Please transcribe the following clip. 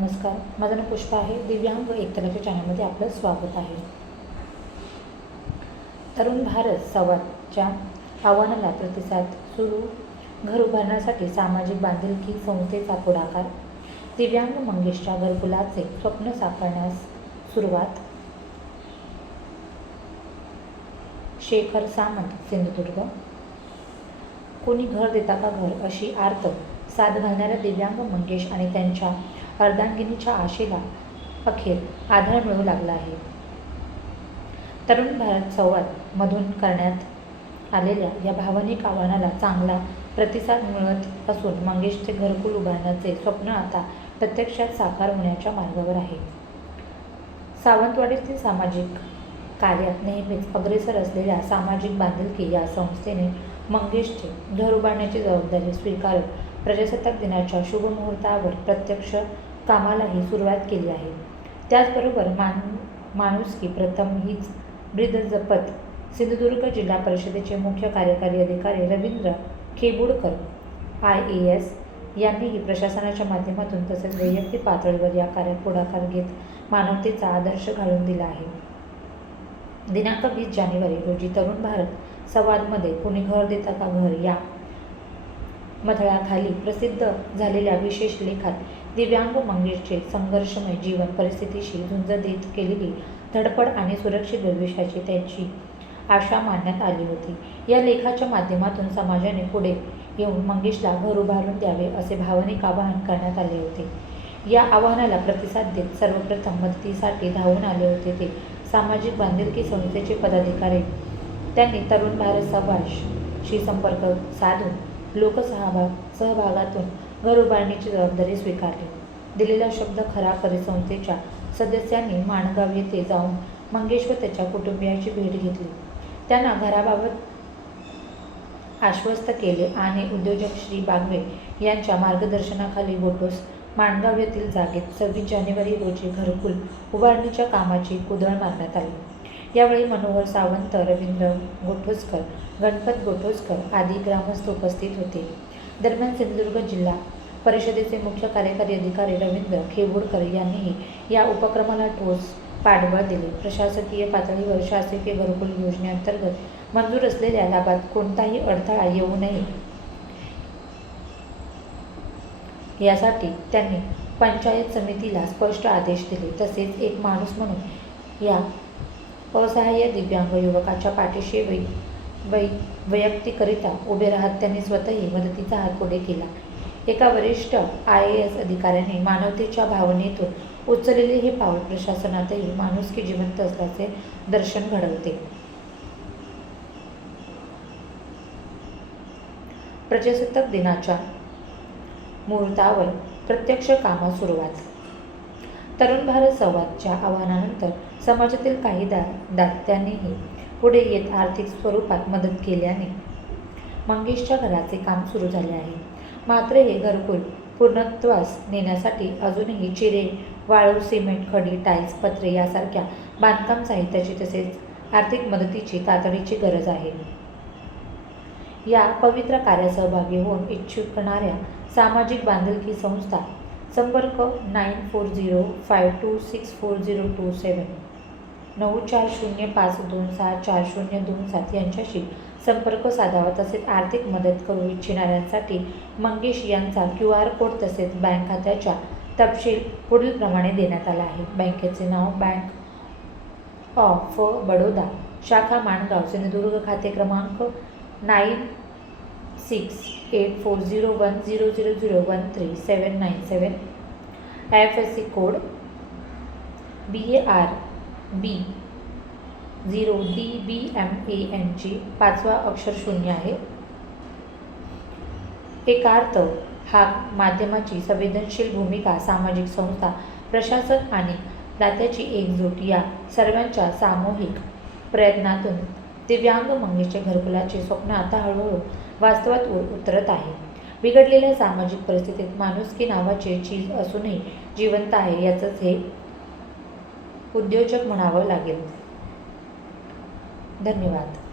नमस्कार माझं नाव पुष्पा आहे. दिव्यांग एकतलाच्या चॅनलमध्ये आपलं स्वागत आहे. तरुण भारत संवादच्या आव्हानाला प्रतिसाद सुरू. घर उभारण्यासाठी सामाजिक बांधिलकी संस्थेचा पुढाकार. दिव्यांग मंगेशच्या घरकुलाचे स्वप्न साकारण्यास सुरुवात. शेखर सामंत सिंधुदुर्ग. कोणी घर देता का घर? अशी आर्त साथ घालणाऱ्या दिव्यांग मंगेश आणि त्यांच्या अर्धांगिनीच्या आशेला अखेर आधार मिळू लागला आहे. तरुण भारत संवाद मधून करण्यात आलेल्या या भावनिक आव्हानाला चांगला प्रतिसाद मिळत असून मंगेशचे घरकुल उभारण्याचे स्वप्न आता प्रत्यक्षात साकार होण्याच्या मार्गावर आहे. सावंतवाडीतील सामाजिक कार्यात नेहमीच अग्रेसर असलेल्या सामाजिक बांधिलकी या संस्थेने मंगेशचे घर उभारण्याची जबाबदारी स्वीकारत प्रजासत्ताक दिनाच्या शुभमुहूर्तावर प्रत्यक्ष कामालाही सुरुवात केली आहे. त्याचबरोबर मान माणुसकी प्रथम हीच ब्रीद जपत सिंधुदुर्ग जिल्हा परिषदेचे मुख्य कार्यकारी अधिकारी Ravindra Khebudkar I A S यांनीही प्रशासनाच्या माध्यमातून तसेच वैयक्तिक पातळीवर या कार्यात पुढाकार घेत मानवतेचा आदर्श घालून दिला आहे. दिनांक वीस जानेवारी रोजी तरुण भारत संवादमध्ये कुणी घर देता का घर या मथळाखाली प्रसिद्ध झालेल्या विशेष लेखात दिव्यांग मंगेशचे संघर्षमय जीवन परिस्थितीशी झुंज देत केलेली धडपड आणि सुरक्षित भविष्याची त्यांची आशा मानण्यात आली होती. या लेखाच्या माध्यमातून समाजाने पुढे येऊन मंगेशला घर उभारून द्यावे असे भावनिक आवाहन करण्यात आले होते. या आवाहनाला प्रतिसाद देत सर्वप्रथम मदतीसाठी धावून आले होते ते सामाजिक बांधिलकी संस्थेचे पदाधिकारी. त्यांनी तरुण भारत संवादशी संपर्क साधून लोकसहभाग सहभागातून घर उभारणीची जबाबदारी स्वीकारली. दिलेला शब्द खरा परिसंस्थेच्या संस्थेच्या सदस्यांनी माणगाव येथे जाऊन मंगेश व त्याच्या कुटुंबियांची भेट घेतली. त्यांना घराबाबत आश्वस्त केले आणि उद्योजक श्री बागवे यांच्या मार्गदर्शनाखाली गोटोस माणगाव येथील जागेत सव्वीस जानेवारी रोजी घरकुल उभारणीच्या कामाची कुदळ मारण्यात आली. यावेळी मनोहर सावंत रवींद्र गोठोसकर गणपत गोठोसकर आदी ग्रामस्थ उपस्थित होते. दरम्यान सिंधुदुर्ग जिल्हा परिषदेचे मुख्य कार्यकारी अधिकारी रवींद्र खेबोडकर यांनीही या उपक्रमाला ठोस पाठबळ दिले. प्रशासकीय पातळीवर शासकीय घरकुल योजनेअंतर्गत मंजूर असलेल्या लाभात कोणताही अडथळा येऊ नये यासाठी त्यांनी पंचायत समितीला स्पष्ट आदेश दिले. तसेच एक माणूस म्हणून या असहाय्य दिव्यांग युवकाच्या पाठीशी वै वैयक्तिकरिता उभे राहत त्यांनी स्वतःही मदतीचा हात पुढे केला. एका वरिष्ठ आय ए एस अधिकाऱ्याने मानवतेच्या भावनेतून उचललेले हे पाऊल प्रशासनातही माणुसकी जिवंत असल्याचे दर्शन घडवते. प्रजासत्ताक दिनाच्या मुहूर्तावर प्रत्यक्ष कामास सुरुवात. तरुण भारत संवादच्या आव्हानानंतर समाजातील काही दा दात्यांनीही पुढे येत आर्थिक स्वरूपात मदत केल्याने मंगेशच्या घराचे काम सुरू झाले आहे. मात्र हे घरकुल पूर्णत्वास नेण्यासाठी अजूनही चिरे वाळू सिमेंट खडी टाईल्स पत्रे यासारख्या बांधकाम साहित्याची तसेच आर्थिक मदतीची तातडीची गरज आहे. या पवित्र कार्यात सहभागी होऊन इच्छुकणाऱ्या सामाजिक बांधिलकी संस्था संपर्क nine four zero five two six four zero two seven नऊ चार शून्य पाच दोन सहा चार शून्य दोन सात यांच्याशी संपर्क साधावा तसेच आर्थिक मदत करू इच्छिणाऱ्यांसाठी मंगेश यांचा क्यू आर कोड तसेच बँक खात्याच्या तपशील पुढीलप्रमाणे देण्यात आला आहे. बँकेचे नाव बँक ऑफ बडोदा शाखा माणगाव सिंधुदुर्ग खाते क्रमांक nine six eight four zero one zero zero zero one three seven nine seven F S C code B A R B zero D B M A एनची पाचवा अक्षर शून्य आहे. एकार्थ हा माध्यमाची संवेदनशील भूमिका सामाजिक संस्था प्रशासन आणि दात्याची एकजूट या सर्वांच्या सामूहिक प्रयत्नातून दिव्यांग मंगेशच्या घरकुलाचे स्वप्न आता हळूहळू वास्तवात उ उतरत आहे. बिघडलेल्या सामाजिक परिस्थितीत माणुसकी नावाचे चीज असूनही जिवंत आहे याचंच हे उद्योजक म्हणावं लागेल. धन्यवाद.